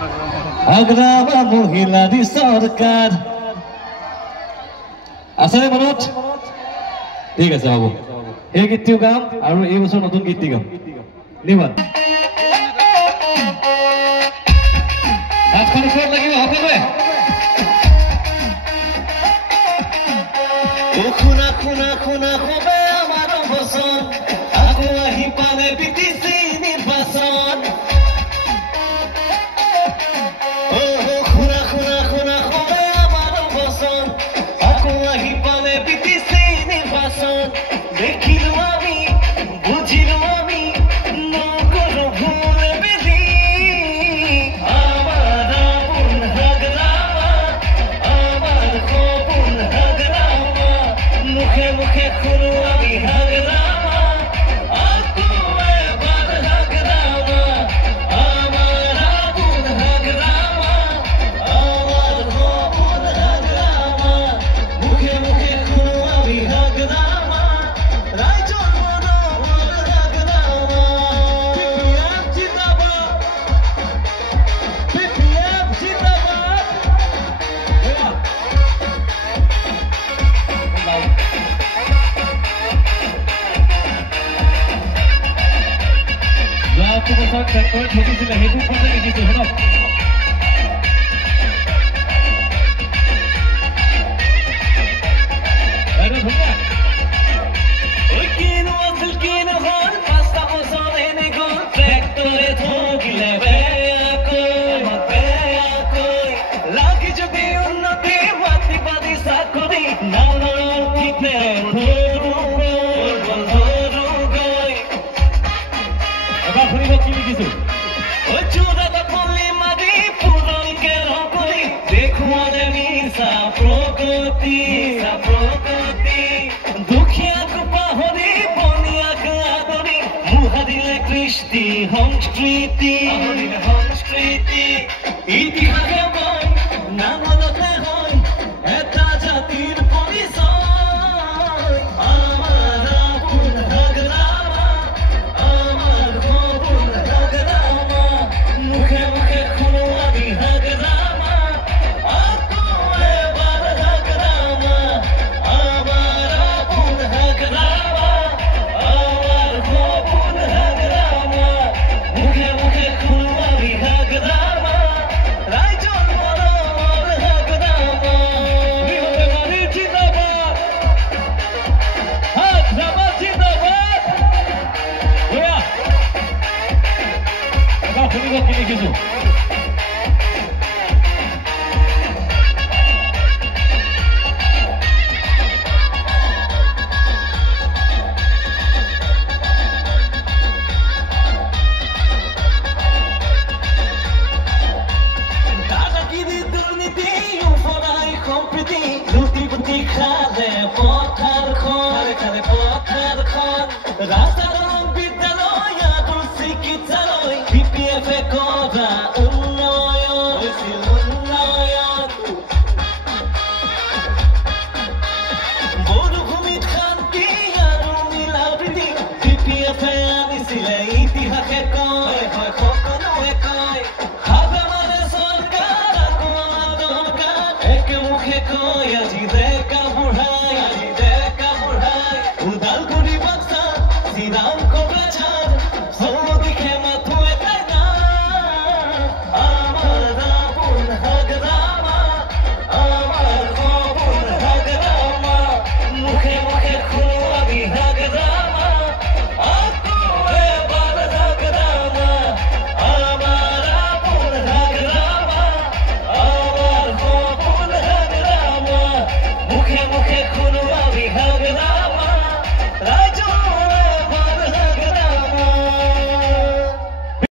আগ্ৰামা মহিলাৰি সৰকাৰ আছে মনত ঠিক আছে হ'ব এই গীতটিও গাম আৰু এই বছৰ নতুন গীতটি গাম নিবান আজকাল ফোন লাগিব হবে ও খুনা খুনা খুনা হবে আমার বসন আগু আহি পালে বিটিসি নির্বাচন ও খুনা খুনা খুনা হবে আমার বসন আগু আহি পালে বিটিসি নির্বাচন দেখিলো আমি বুঝিলো আমি নগর ভুলে বেদি আমার আপন হাগরামা আমার খোপন হাগরামা মুখে মুখে খুরু আমি হাগরামা আকু এবার হাগরামা আমার আপন হাগরামা আমার খোপন হাগরামা মুখে মুখে খুরু আমি হাগরামা রাইজন মনোবল হাগরামা পিপিএম জিন্দাবাদ পিপিএম জিন্দাবাদ যোৱাটো বছৰ ট্ৰেক্টৰে ঠেকিছিলে সেইটো ফটো লিখিছো শুনক ধুনীয়া ওই কিনো আছিল কিনো হল পাঁচটা বছৰ এনে গ'ল ট্ৰেক্টৰে ঠকিলে বেয়াকৈ লাগি যদি উন্নতি মাটি পাতি চাকৰি নালৰ ঠিকেৰে এবাৰ শুনিব কি লিখিছো ওই চুৰাটা পল্লী মাৰি পুৰণিকে ৰকৰি দেখুৱালে মিছা প্ৰগতি দুখীয়াক পাহৰি বনিয়াক আদৰি মুহাৰিলে কৃষ্টি সংস্কৃতি ইতিহাসে মই নামলতে হয় এটা জাতিৰ পৰিচয় আমাৰ আপোন হাগৰামা আমাৰ খোপন হাগৰামা মুখে মুখে খুনো আমি হাগৰামা আকু এবাৰ হাগৰামা আমাৰ আপোন হাগৰামা আমাৰ খোপন হাগৰামা মুখে মুখে খুনো আমি হাগৰামা ৰাইজন মনোবল হাগৰামা বিহতে মাৰি জিন্দাবাদ হাগৰামা জিন্দাবাদ ওয়া এবাৰ শুনিব কি লিখিছো